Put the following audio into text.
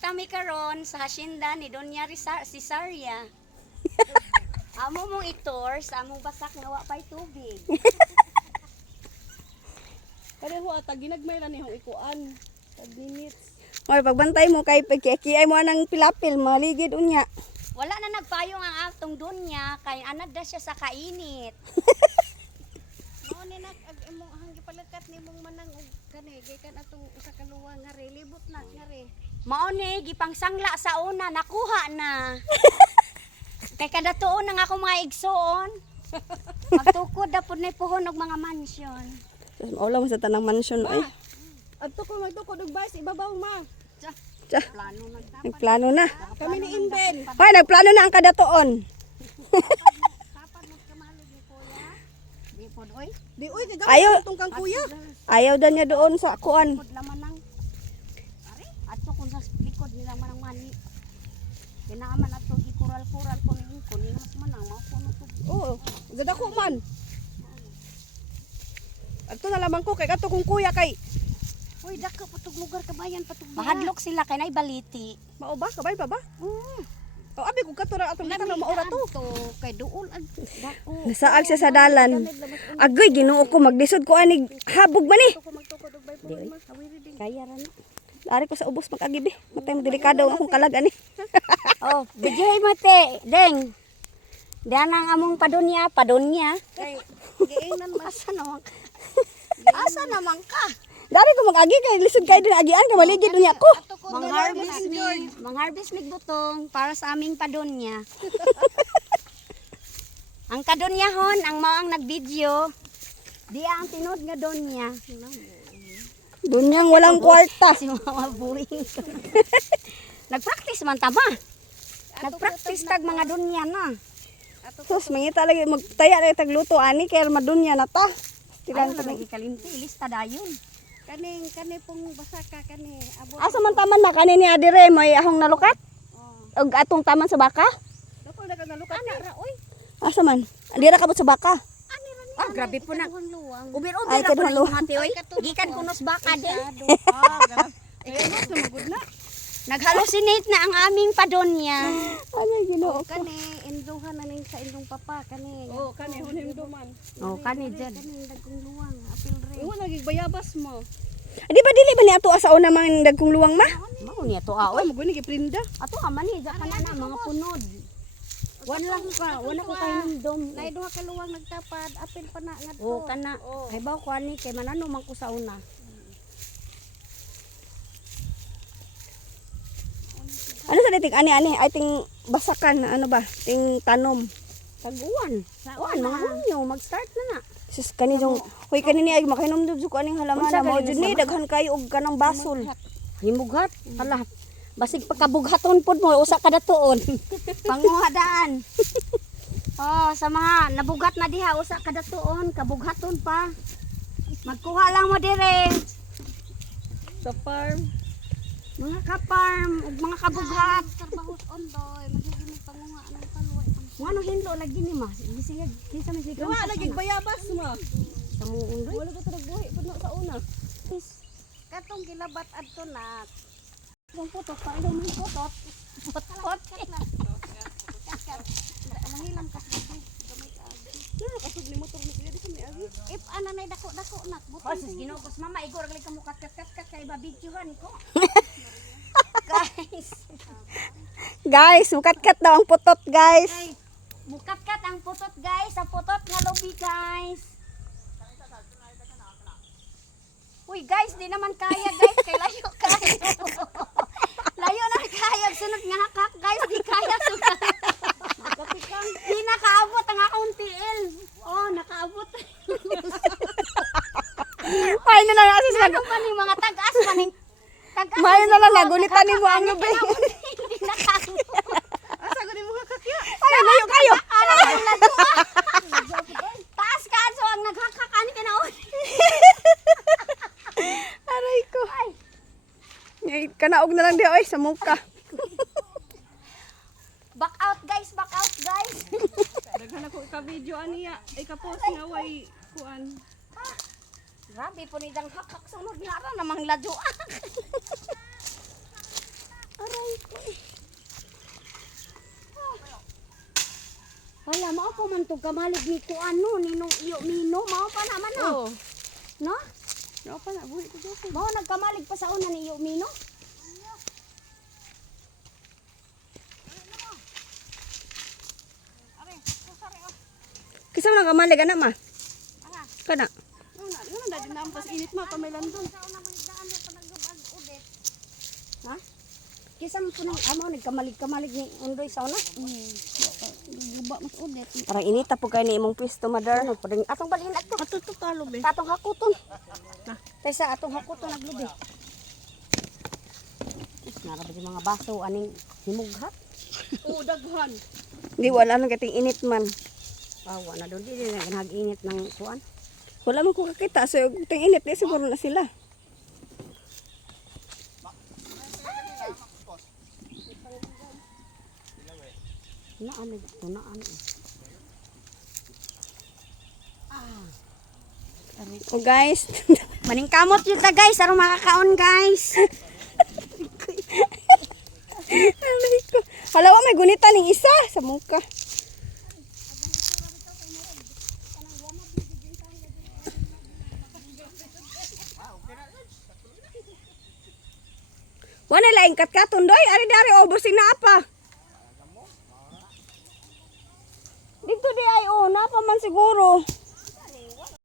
Nandita mi karon sa hacienda ni Doña Cesaria. Amo mong itor sa among basak nga wa pay tubig. Pareho ata ginagmay ra nihong ikuan. 5 minutes. Oy, pagbantay mo kay pagkikiay mo anang pilapil, maligid unya. Wala na nagpayong ang atong Donya kay anad da siya sa kainit. Mao ni nak imong hanggi palakat nimong manang og kani gikan atong usa ka luwa nga re libot na nga re. Mao ni gipangsangla sa una nakuha na. Kay kada tuon nang ako mga igsoon. Magtukod na pud nay puhon og mga mansyon. Maula mo sa tanang mansion ay. Adto ko magtukod og bus ibabaw ma. Tsa, Plano na dapat. nagplano na. Kami ni Imbel. Hoy, nagplano na ang kadatoon. Tapad mo ka mahalig ni kuya. Di pod oy. Di uy kay Ayaw. gamit tong kang kuya. Ayaw daw niya doon sa kuan. Pod laman nang. Ari, ato kun sa likod nila manang mani. Kinaaman ato ikural-kural ko ni mas manang mao kuno to. Oo, gadako man. Adto na lamang ko kay kato kong kuya kay Uy, dako patug lugar kabayan patug. Mahadlok sila kay nay baliti. mao ba kabay pa ba? O abi ko kato ra atong kita na maura to. Kay duol ag dako. Nasaag siya sa dalan. Agoy, Ginoo ko maglisod ko anig habog man ni. Ko magtukod og bay po ma hawiri din. Kaya ra na. Ari ko sa ubos mag-agibi. Matay mo delikado ang akong kalag ani. Oh, bijoy mate, deng. Diyan ang among padunya. Kay giingnan man Asa naman? Asa naman ka? Dari ko mag-agi kay lisod kay din agian kay maligid unya ko. Mangharvest mig butong para sa aming padunya. Ang kadunyahon, ang maang nag-video. Di ang tinod nga donya. Dunyang walang kwarta. Si Mama Buing. Nag-practice man tama. Nag-practice tag mga dunya na. Sus, mangita lagi magtaya lagi tagluto ani kay madunya na ta. Ay, Tilan ko. lagi kalimti, lista dayon. kani pong basaka kani abot. Asa man taman na kani ni Adire may ahong nalukat? Oh. Og atong taman sa baka? Dako na kanalukat ka ra oy. Asa man? Dira kabot sa baka. Ah, grabe po na. Luwang. Ubir-ubir Ay, ako kadhalo. ng mga tiyoy. Gikan kunos baka din. Ah, ganun. Eh, mas sumugod na. Nag-hallucinate na ang aming padonya. Ano Ginoo ko? Kani induhan na ning sa indong papa kani. Oh, kani hunim duman. Oh, kani dyan. Kani dagkong luwang apil re. Oh, Iwan lagi bayabas mo. Di ba dili ba ni ato asa una mang dagkong luwang ma? Mao niya to ah. Oy, mo guni giprinda. Ato aman ni ka na na mga punod. Wala ko kay nindom. Nay duha ka luwang nagtapad apil pa na ngadto. Oh, kana. Ay baw ko ani kay manano man ko sa una. Ano sa ditik ani I think basakan ano ba? Ting tanom. Taguan. Uwan, mga hunyo, mag-start na na. Sus kani jong hoy kani ni ay makainom dud ko aning halaman Unsa mo kani jud ni nasama? daghan kayo og kanang basol. Himughat. Hala. Basig pagkabughaton pod mo usa kada tuon. Panguhadaan. Oh, sa mga nabugat na diha usa kada tuon, kabughaton pa. Magkuha lang mo dire. Sa farm. Mga ka-farm ug mga kabughat. Trabahos ondoy, magiging pangunga ng paluwa. Ngano hinlo lagi ni ma? Bisig kinsa man siya. Duha lagi bayabas mo. Sa mo undoy. Wala ko tarag buhi pud na sa una. Katong gilabat adto na. Kung putot pa ilo mo putot. Putot. Mangilam ka sa gamay ka. Kasug ni motor ni kaya di sa may agi. If ana nay dako-dako nak Oh, buton. sis ginugos mama igor gali ka mo kat kay babidyohan ko. Guys, Guys, mukat-kat daw ang putot, guys. ay mukat-kat ang putot guys, ang putot nga lobi guys. Uy guys, di naman kaya guys, kay layo kayo. Layo na kaya, sunod nga hakak guys, di kaya sunod. Di nakaabot ang akong tiil. Oh, nakaabot. Ay na lang asis Ano pa ni mga tagas pa ning tagas. Mayo na lang nagulitan ni mo ang gabi. Hindi nakaabot. Asa gud mo kakya? Ay, layo kayo. Taas ka so ang naghakak ani ka na on. Aray ko. Ngay kanaog na lang di oy sa muka. Back out guys, back out guys. Daghan ako ka video aniya. Ay ka post nga way kuan. Grabe po ni dang hakak sunod nga ra namang ladyo. Aray Mao pa man to kamalig ni ko ano ninong iyo mino mao pa naman no. Oo. No? Ano pa na buhi ko dito. Mao nagkamalig pa sa una ni iyo mino. Kisa mo nang kamalig ana ma? Kana. Ano na din nampas init ma kamay landon. Ha? Kisa mo po nang amo nagkamalig-kamalig ni undoy sa una. Guba mas udet. Parang inita po kayo ni imong pwesto, mother. Ano pa rin atong balhin ato. Ato to talo be. Atong hakuton. Taysa atong hakuton naglubi. Nara ba yung mga baso aning himughat? Oo daghan. Di wala nang kating init man. Awa na doon di na nag-init ng kuan. Wala man ko kakita. So, yung ting init, di siguro na sila. Naan ito, naan. O guys, Maningkamot yun ta guys, aron makakaon guys. aray ko. Halawa may gunitan ng isa sa muka. Wala laing katkaton doy, ari-ari obosing na apa. Dito di ay na pa man siguro.